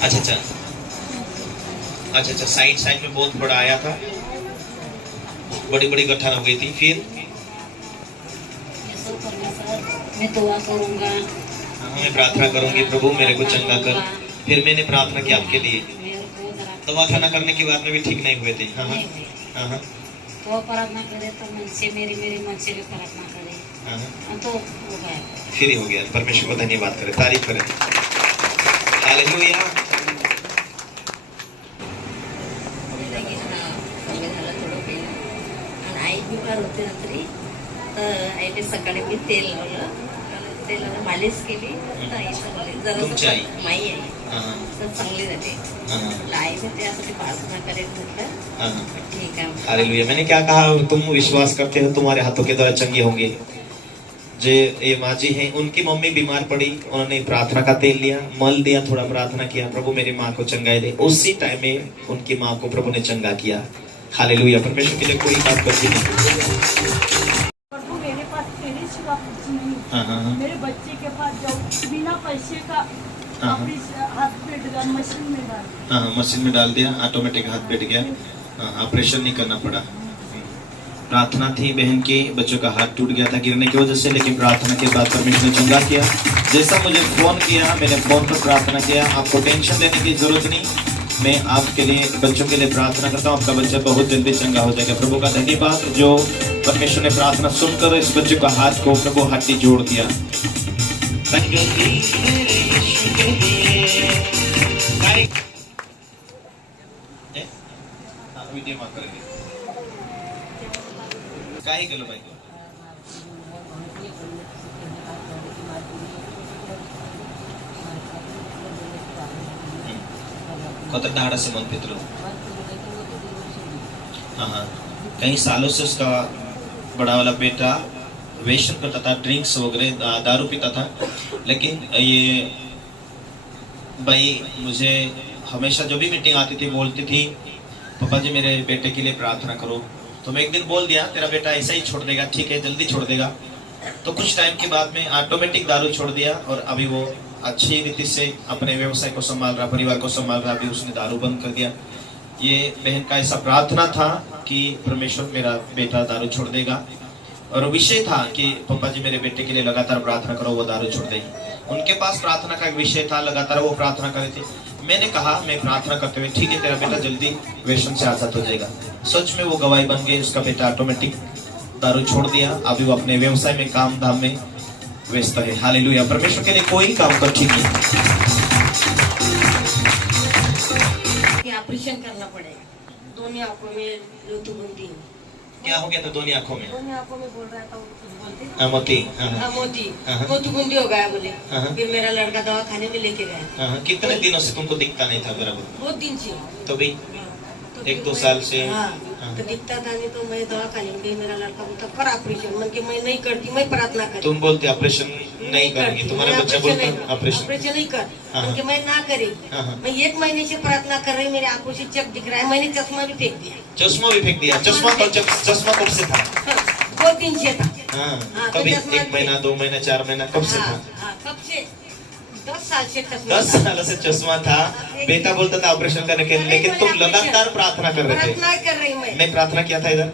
अच्छा अच्छा अच्छा अच्छा, साइड साइड में बहुत बड़ा आया था, बड़ी बड़ी गठन हो गई थी। फिर मैं दुआ करूंगा, मैं प्रार्थना करूंगी प्रभु मेरे को चंगा कर। फिर मैंने प्रार्थना की आपके लिए, दवा खाना करने के बाद में भी ठीक नहीं हुए थे। हाँ हाँ हाँ, तो प्रार्थना करे तो मन से मेरी मन से भी प्रार्थना करे तो हो गया, फिर हो गया। परमेश्वर को धन्यवाद करें, तारीफ करें। हालेलुया। आई बिमार होते रात्री तर आईने सकाळी मी तेल लावलं, तेलानं मालिश केली तर आई चांगली, जरा माई आहे तर चांगली झाली। आईने त्यासाठी प्रार्थना करेल म्हटलं ठीक है। हालेलुया। मैंने क्या कहा, तुम विश्वास करते हो तुम्हारे हाथों के द्वारा चंगे होंगे। जो ये माँ जी हैं उनकी मम्मी बीमार पड़ी, उन्होंने प्रार्थना का तेल लिया, मल दिया, थोड़ा प्रार्थना किया, प्रभु मेरी माँ को चंगाई दे। उसी टाइम में उनकी माँ को प्रभु ने चंगा किया। हालेलुया। परमेश्वर के लिए कोई बात करती नहीं। प्रभु मेरे पास तेरी सिवा कुछ नहीं, मेरे बच्चे के पास जाओ बिना पैसे का हाथ बैठ गया, मशीन में डाल मशीन में डाल दिया, ऑटोमेटिक हाथ बैठ गया, ऑपरेशन नहीं करना पड़ा। प्रार्थना थी बहन की, बच्चों का हाथ टूट गया था गिरने की वजह से, लेकिन प्रार्थना के बाद परमेश्वर ने चंगा किया। जैसा मुझे फोन किया, मैंने फोन पर प्रार्थना किया। आपको टेंशन लेने की जरूरत नहीं, मैं आपके लिए, बच्चों के लिए प्रार्थना करता हूँ। आपका बच्चा बहुत जल्दी चंगा हो जाएगा। प्रभु का धन्यवाद जो परमेश्वर ने प्रार्थना सुनकर इस बच्चे का हाथ को प्रभु हड्डी जोड़ दिया। काही केलं पाहिजे कत धाड़ा से मन पितृ। हाँ, कई सालों से उसका बड़ा वाला बेटा वेशन करता था, ड्रिंक्स वगैरह दारू पीता था। लेकिन ये भाई मुझे हमेशा जो भी मीटिंग आती थी बोलती थी पापा जी मेरे बेटे के लिए प्रार्थना करो। तो मैं एक दिन बोल दिया तेरा बेटा ऐसा ही छोड़ देगा, ठीक है जल्दी छोड़ देगा। तो कुछ टाइम के बाद में ऑटोमेटिक दारू छोड़ दिया और अभी वो अच्छी रीति से अपने व्यवसाय को संभाल रहा, परिवार को संभाल रहा। अभी उसने दारू बंद कर दिया। ये बहन का ऐसा प्रार्थना था कि परमेश्वर मेरा बेटा दारू छोड़ देगा, और विषय था कि पापा जी मेरे बेटे के लिए लगातार प्रार्थना करो वो दारू छोड़ देगी। उनके पास प्रार्थना का एक विषय था, लगातार वो प्रार्थना कर रहे थे। मैंने कहा मैं प्रार्थना करते हुए ठीक है तेरा बेटा जल्दी व्यसन से आजाद हो जाएगा। सच में वो गवाही बन गई, उसका बेटा ऑटोमेटिक दारू छोड़ दिया। अभी वो अपने व्यवसाय में काम धाम में व्यस्त है। हालेलुया। परमेश्वर के लिए कोई काम कर ठीक नहीं। ऑपरेशन करना पड़ेगा, दोनों आंखों में लूतबुंदी। क्या हो गया था दोनों आंखों में? दोनों आंखों में बोल रहा था मोती मोतीबुंदी हो गया बोले। फिर मेरा लड़का दवा खाने में लेके गया। कितने दिनों से तुमको दिखता नहीं था बराबर? बहुत दिन से। तो भी एक दो साल से तो दिखता था नहीं, तो मैं दवा खाने में गई। मेरा लड़का बोलता कर ऑपरेशन, मन के मैं नहीं करती, मैं प्रार्थना करती। तुम बोलते ऑपरेशन नहीं करेंगी, तुम्हारा बच्चा बोलता ऑपरेशन नहीं कर, मन के मैं ना करी। मैं 1 महीने से प्रार्थना कर रही, मेरे आंखों से चक दिख रहा है। मैंने चश्मा भी फेंक दिया। चश्मा भी फेंक दिया? चश्मा कब से था? 2 दिन से था। कभी 1 महीना 2 महीना 4 महीना कब से था? कब से? 10 साल से 10 साल से चश्मा था। बेटा बोलता था ऑपरेशन करने के लिए, लेकिन तुम लगातार प्रार्थना कर रहे थे। प्रार्थना कर रही मैं प्रार्थना किया था इधर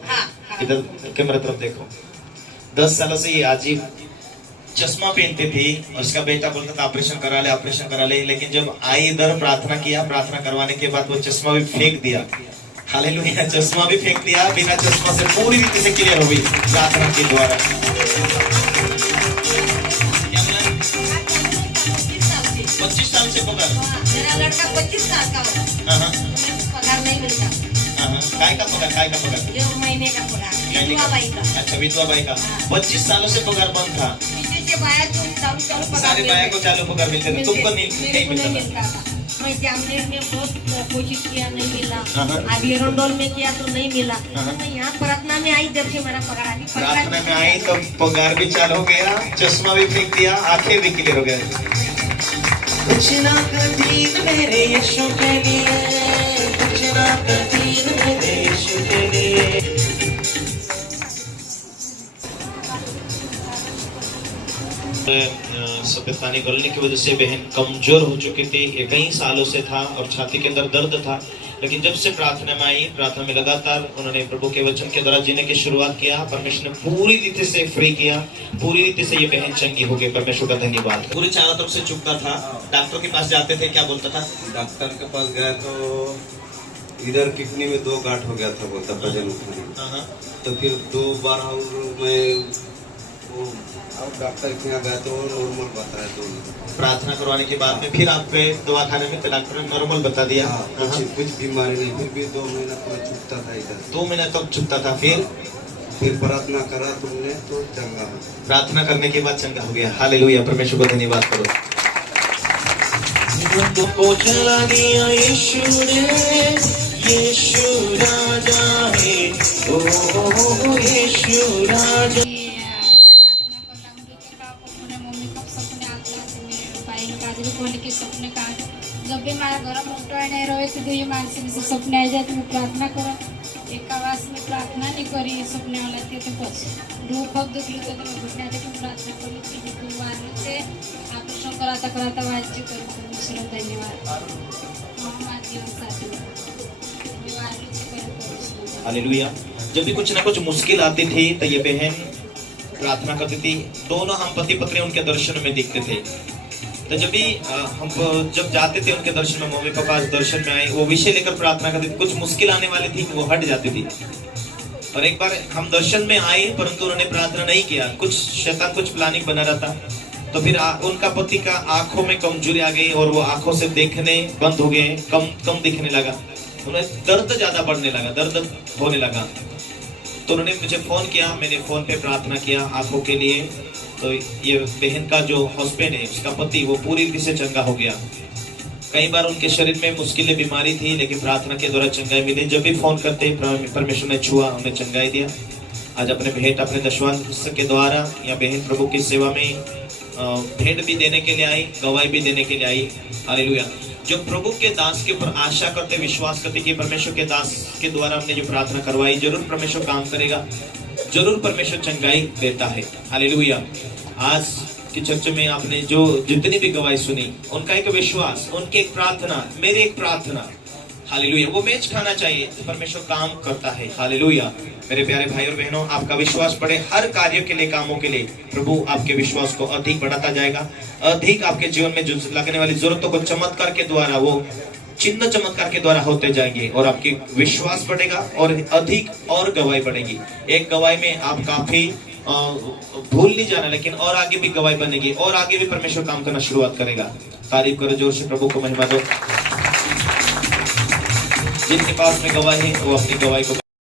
इधर कैमरा तरफ देखो। 10 सालों से ये अजीब चश्मा पहनती थी, उसका बेटा बोलता था ऑपरेशन करा ले। लेकिन जब आई इधर प्रार्थना किया, प्रार्थना करवाने के बाद वो चश्मा भी फेंक दिया। हालेलुया। चश्मा भी फेंक दिया, बिना चश्मा से पूरी रीति से क्लियर हो गई प्रार्थना के द्वारा। 25 साल से पगार? मेरा लड़का 25 साल का हो, पगार नहीं मिलता। काय का पगार? 1 महीने का पगार, विधवा बाई का। अच्छा, विधवा बाई का 25 सालों से पगार बंद था। पीछे से बाया तो चालू पगार, सारी बाया को चालू पगार मिलते थे, तुमको नहीं मिलता था। मैं जामनेर में बहुत कोशिश किया, नहीं मिला। अभी एरोंडोल में किया तो नहीं मिला। मैं यहाँ प्रार्थना में आई, जब से मेरा पगार आई। प्रार्थना में आई तो पगार भी चालू हो गया, चश्मा भी फेंक दिया, आंखें भी क्लियर हो गए। कुछ ना कठिन मेरे यीशु के लिए, कुछ ना कठिन मेरे यीशु के लिए। सफेद पानी गलने की वजह से बहन कमजोर हो चुकी थी। ये कई सालों से था और छाती के अंदर दर्द था, लेकिन जब से प्रार्थना में आई, प्रार्थना में लगातार उन्होंने प्रभु के वचन के द्वारा जीने की शुरुआत किया। परमेश्वर ने पूरी रीति से फ्री किया, पूरी रीति से ये बहन चंगी हो गई। परमेश्वर का धन्यवाद। पूरी चारों तरफ से चुपता था, डॉक्टर के पास जाते थे, क्या बोलता था? डॉक्टर के पास गया तो इधर किडनी में 2 गांठ हो गया था, बोलता वजन उठाने में। तो फिर 2 बार और मैं अब डॉक्टर के यहाँ गया तो वो नॉर्मल बताया दोनों। प्रार्थना करवाने के बाद में फिर आप दवा खाने में डॉक्टर ने नॉर्मल बता दिया। कुछ बीमारी नहीं, फिर भी 2 महीना पूरा चुपता था इधर। 2 महीना तक चुपता था, फिर प्रार्थना करा तुमने तो चंगा हो। प्रार्थना करने के बाद चंगा हो गया। हालेलुया, परमेश्वर को धन्यवाद करो। को चला दिया यीशु ने, यीशु राजा है, ओ यीशु राजा। सपने का जब भी हमारा घर मोटा नहीं रहे तो ये मानसिक से सपने आ जाते, मैं प्रार्थना करो एक आवाज में प्रार्थना नहीं करी सपने वाला थे तो बस रूप अब देख लो तो मैं घुटना देखो प्रार्थना करी थी तो वाली से ऑपरेशन कराता कराता वाज्य करो। परमेश्वर धन्यवाद, हमारा जीवन साथी धन्यवाद। हालेलुया। जब भी कुछ ना कुछ मुश्किल आती थी तो ये बहन प्रार्थना करती थी। दोनों हम पति पत्नी उनके दर्शन में दिखते थे। तो जब भी हम जब जाते थे उनके दर्शन में, मम्मी पापा दर्शन में आए, वो विषय लेकर प्रार्थना करते थे। कुछ मुश्किल आने वाली थी वो हट जाती थी। और एक बार हम दर्शन में आए परंतु उन्होंने प्रार्थना नहीं किया, कुछ शैतान कुछ प्लानिंग बना रहा था। तो फिर उनका पति का आंखों में कमजोरी आ गई और वो आंखों से देखने बंद हो गए, कम दिखने लगा। उन्हें दर्द ज्यादा बढ़ने लगा, दर्द होने लगा। तो उन्होंने मुझे फोन किया, मैंने फोन पे प्रार्थना किया आंखों के लिए। तो ये बहन का जो हस्बैंड है, उसका पति, वो पूरी रीति से चंगा हो गया। कई बार उनके शरीर में मुश्किलें बीमारी थी, लेकिन प्रार्थना के द्वारा चंगाई मिली। जब भी फोन करते परमेश्वर ने छुआ, उन्हें चंगाई दिया। आज अपने भेंट अपने दशवांश के द्वारा या बहन प्रभु की सेवा में भेंट भी देने के लिए आई, गवाही भी देने के लिए आई। हालेलुया। जो प्रभु के दास के ऊपर आशा करते, विश्वास करते कि परमेश्वर के दास के द्वारा हमने जो प्रार्थना करवाई, जरूर परमेश्वर काम करेगा, जरूर परमेश्वर चंगाई देता है। हालेलुया। आज की चर्च में आपने जो जितनी भी गवाही सुनी, उनका एक विश्वास, उनकी एक प्रार्थना, मेरी एक प्रार्थना, हालेलुया, वो मैच खाना चाहिए। परमेश्वर काम करता है। हालेलुया। मेरे प्यारे भाई और बहनों, आपका विश्वास बढ़े हर कार्य के लिए, कामों के लिए। प्रभु आपके विश्वास को अधिक बढ़ाता जाएगा। अधिक आपके जीवन में जो लगने वाली जरूरतों को चमत्कार के द्वारा, वो चिन्ह चमत्कार के द्वारा होते जाएंगे और आपकी विश्वास बढ़ेगा और अधिक और गवाही बढ़ेगी। एक गवाही में आप काफी भूल नहीं जाना, लेकिन और आगे भी गवाही बनेगी और आगे भी परमेश्वर काम करना शुरुआत करेगा। तारीफ करो जोर से, प्रभु को महिमा दो। जिनके पास में गवाही है वो अपनी गवाही को